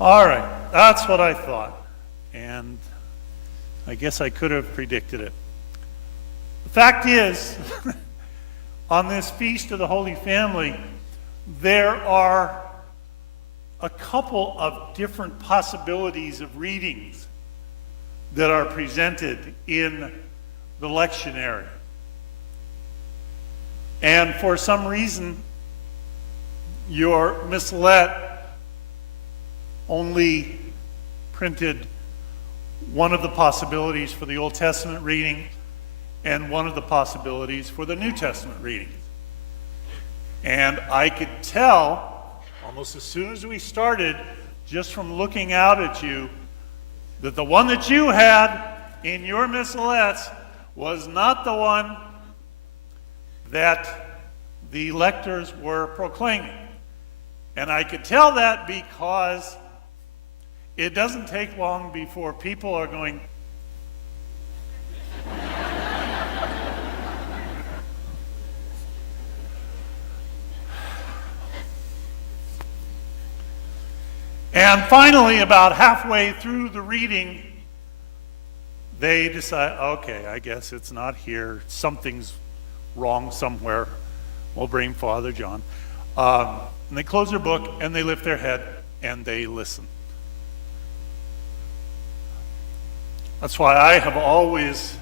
All right, that's what I thought. And I guess I could have predicted it. The fact is, on this Feast of the Holy Family, there are a couple of different possibilities of readings that are presented in the lectionary. And for some reason, your missalette only printed one of the possibilities for the Old Testament reading and one of the possibilities for the New Testament reading. And I could tell, almost as soon as we started, just from looking out at you, that the one that you had in your missalettes was not the one that the lectors were proclaiming. And I could tell that because it doesn't take long before people are going, and finally, about halfway through the reading, they decide, okay, I guess it's not here. Something's wrong somewhere. We'll bring Father John. And they close their book and they lift their head and they listen. That's why I have always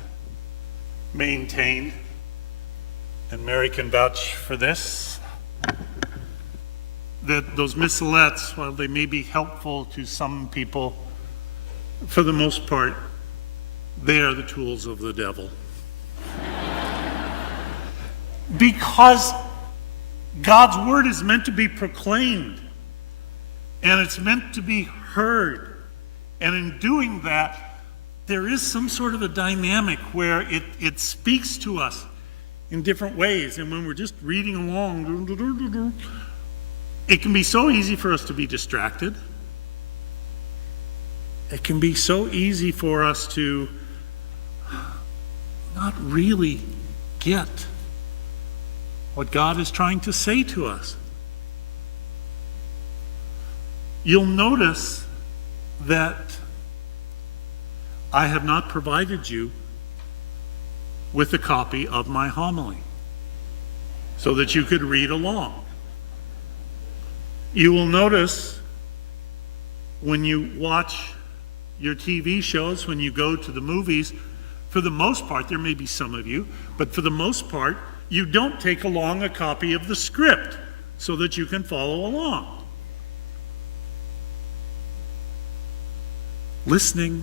maintained, and Mary can vouch for this, that those missalettes, while they may be helpful to some people, for the most part, they are the tools of the devil. Because God's word is meant to be proclaimed, and it's meant to be heard. And in doing that, there is some sort of a dynamic where it speaks to us in different ways. And when we're just reading along, it can be so easy for us to be distracted. It can be so easy for us to not really get what God is trying to say to us. You'll notice that I have not provided you with a copy of my homily so that you could read along. You will notice when you watch your TV shows, when you go to the movies, for the most part, there may be some of you, but for the most part, you don't take along a copy of the script so that you can follow along. Listening,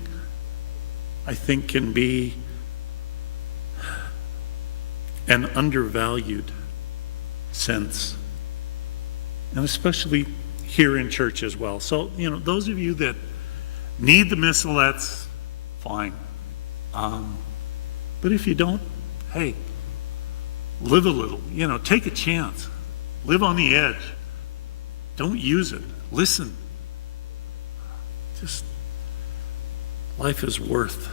I think, can be an undervalued sense, and especially here in church as well. So, those of you that need the missalettes, fine. But if you don't, hey, live a little, take a chance. Live on the edge. Don't use it. Listen. Life is worth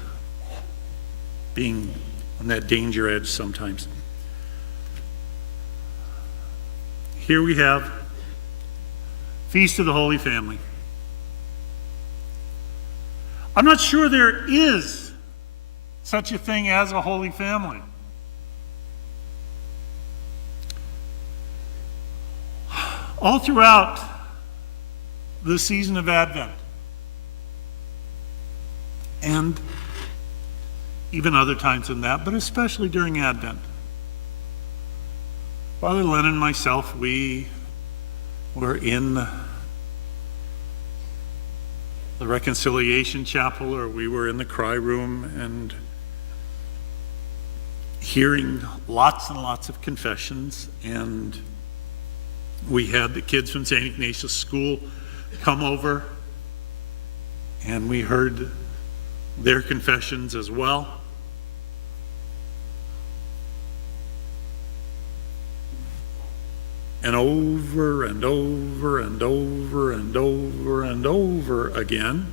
being on that danger edge sometimes. Here we have Feast of the Holy Family. I'm not sure there is such a thing as a Holy Family. All throughout the season of Advent, and even other times than that, but especially during Advent, Father Len and myself, we were in the Reconciliation Chapel, or we were in the cry room, and hearing lots and lots of confessions. And we had the kids from St. Ignatius School come over, and we heard their confessions as well. And over and over and over and over and over again,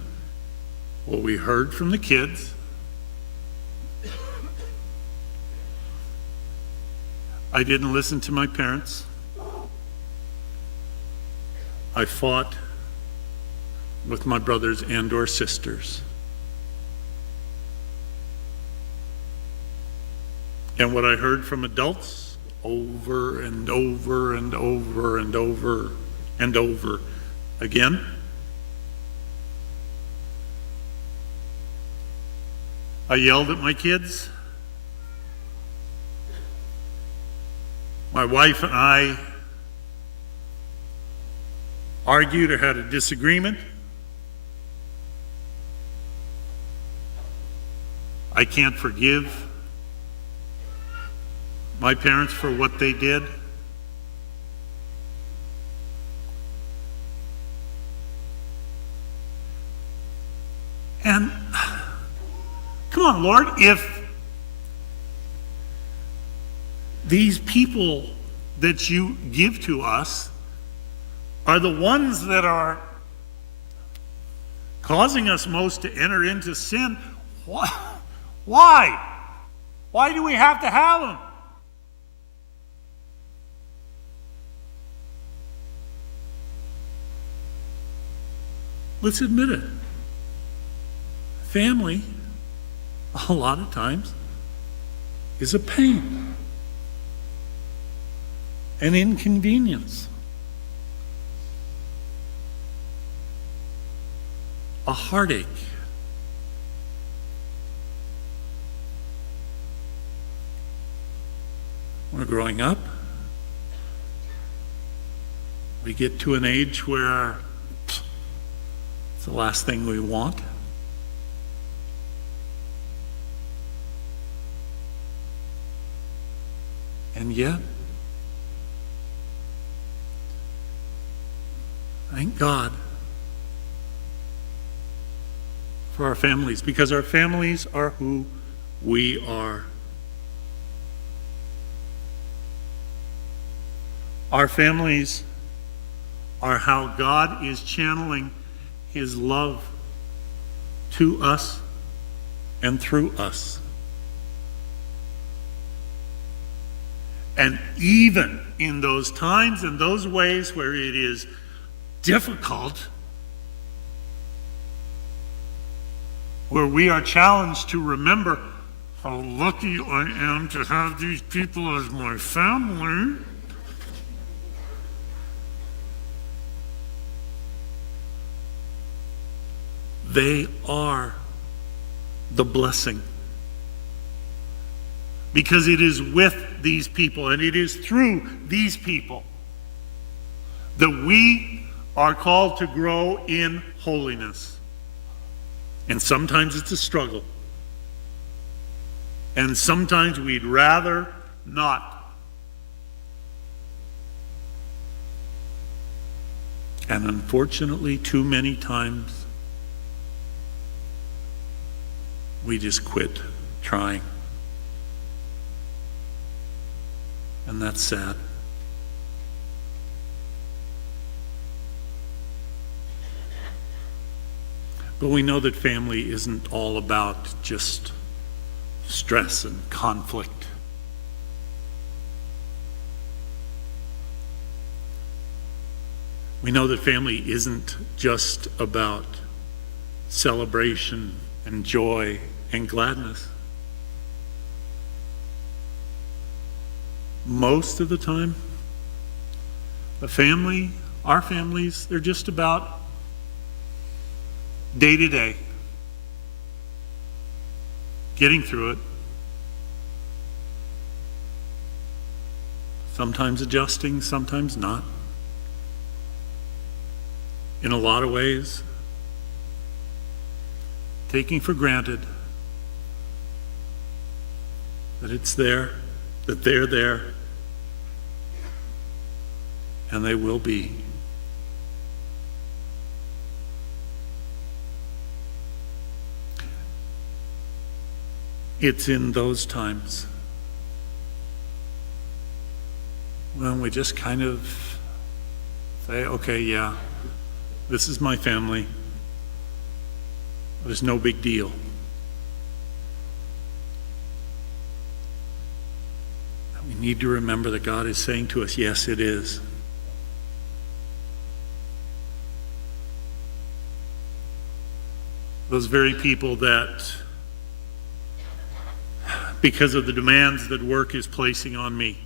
what we heard from the kids, I didn't listen to my parents. I fought with my brothers and or sisters. And what I heard from adults over and over and over and over and over again, I yelled at my kids. My wife and I argued or had a disagreement. I can't forgive my parents for what they did. And come on, Lord, if these people that you give to us are the ones that are causing us most to enter into sin, why? Why do we have to have them? Let's admit it. Family, a lot of times, is a pain, an inconvenience, a heartache. When we're growing up, we get to an age where it's the last thing we want. And yet, thank God for our families, because our families are who we are. Our families are how God is channeling His love to us and through us. And even in those times and those ways where it is difficult, where we are challenged to remember how lucky I am to have these people as my family, they are the blessing. Because it is with these people and it is through these people that we are called to grow in holiness. And sometimes it's a struggle. And sometimes we'd rather not. And unfortunately, too many times, we just quit trying. And that's sad. But we know that family isn't all about just stress and conflict. We know that family isn't just about celebration and joy and gladness. Most of the time, our families, they're just about day to day, getting through it, sometimes adjusting, sometimes not. In a lot of ways, taking for granted that it's there, that they're there, and they will be. It's in those times when we just kind of say, okay, yeah, this is my family. There's no big deal. We need to remember that God is saying to us, yes, it is. those very people that, because of the demands that work is placing on me,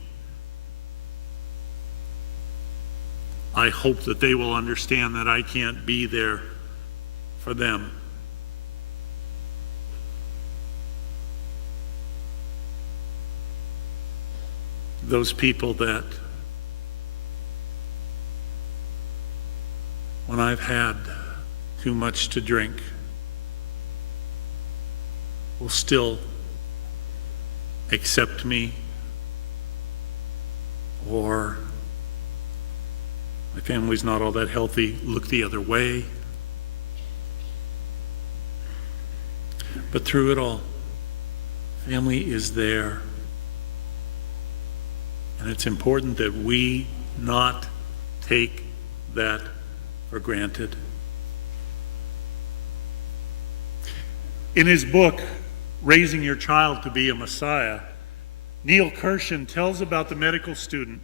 I hope that they will understand that I can't be there for them. Those people that, when I've had too much to drink, will still accept me, or my family's not all that healthy, look the other way. But through it all, family is there. And it's important that we not take that for granted. In his book, Raising Your Child to Be a Messiah, Neil Kirshen tells about the medical student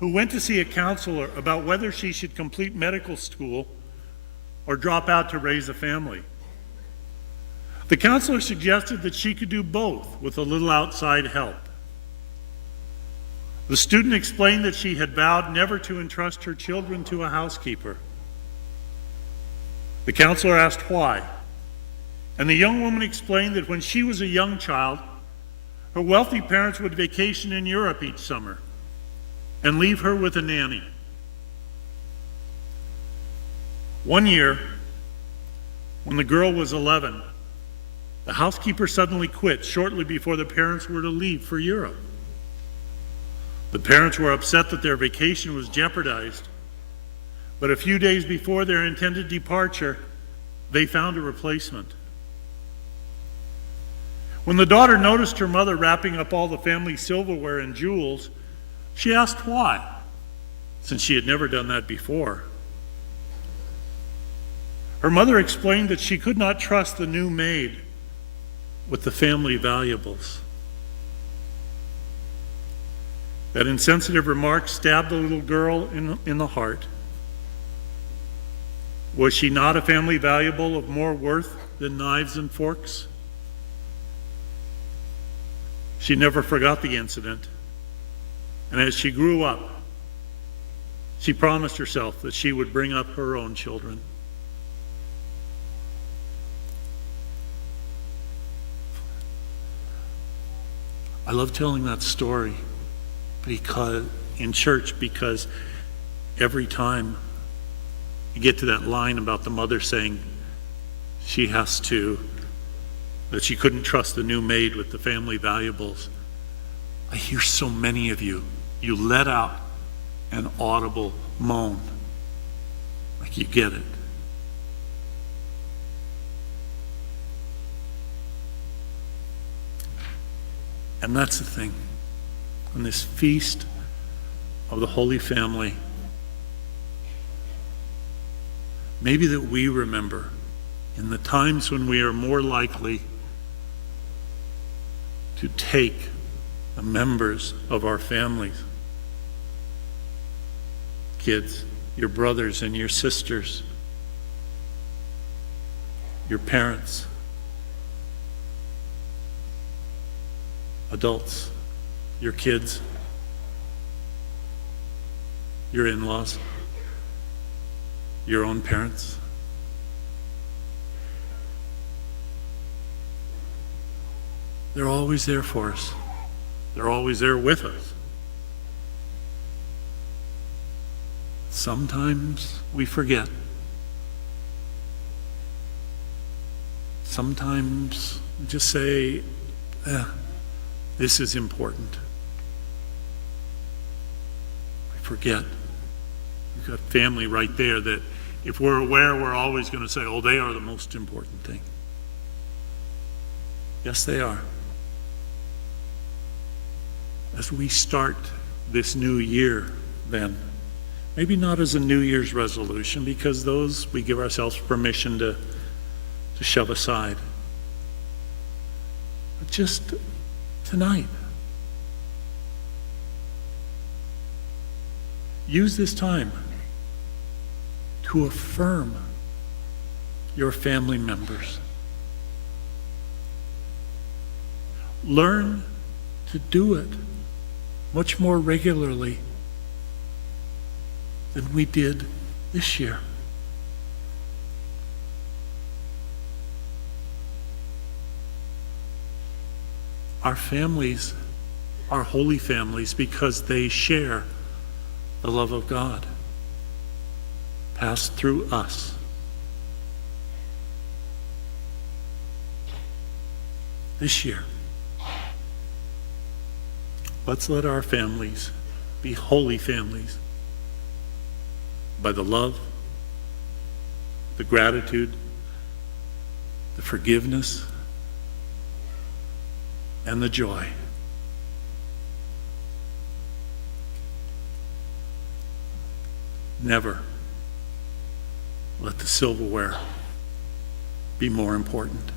who went to see a counselor about whether she should complete medical school or drop out to raise a family. The counselor suggested that she could do both with a little outside help. The student explained that she had vowed never to entrust her children to a housekeeper. The counselor asked why, and the young woman explained that when she was a young child, her wealthy parents would vacation in Europe each summer and leave her with a nanny. One year, when the girl was 11, the housekeeper suddenly quit shortly before the parents were to leave for Europe. The parents were upset that their vacation was jeopardized, but a few days before their intended departure, they found a replacement. When the daughter noticed her mother wrapping up all the family silverware and jewels, she asked why, since she had never done that before. Her mother explained that she could not trust the new maid with the family valuables. That insensitive remark stabbed the little girl in the heart. Was she not a family valuable of more worth than knives and forks? She never forgot the incident, and as she grew up, she promised herself that she would bring up her own children. I love telling that story in church because every time you get to that line about the mother saying that she couldn't trust the new maid with the family valuables, I hear so many of you let out an audible moan, like you get it. And that's the thing. On this feast of the Holy Family, maybe that we remember in the times when we are more likely to take the members of our families, kids, your brothers and your sisters, your parents, adults, your kids, your in-laws, your own parents. They're always there for us. They're always there with us. Sometimes we forget. Sometimes we just say, this is important. We forget. We've got family right there that if we're aware, we're always going to say, oh, they are the most important thing. Yes, they are. As we start this new year, then, maybe not as a New Year's resolution, because those we give ourselves permission to shove aside. But just tonight, use this time to affirm your family members, learn to do it much more regularly than we did this year. Our families are holy families because they share the love of God passed through us. This year, let's let our families be holy families by the love, the gratitude, the forgiveness, and the joy. Never let the silverware be more important.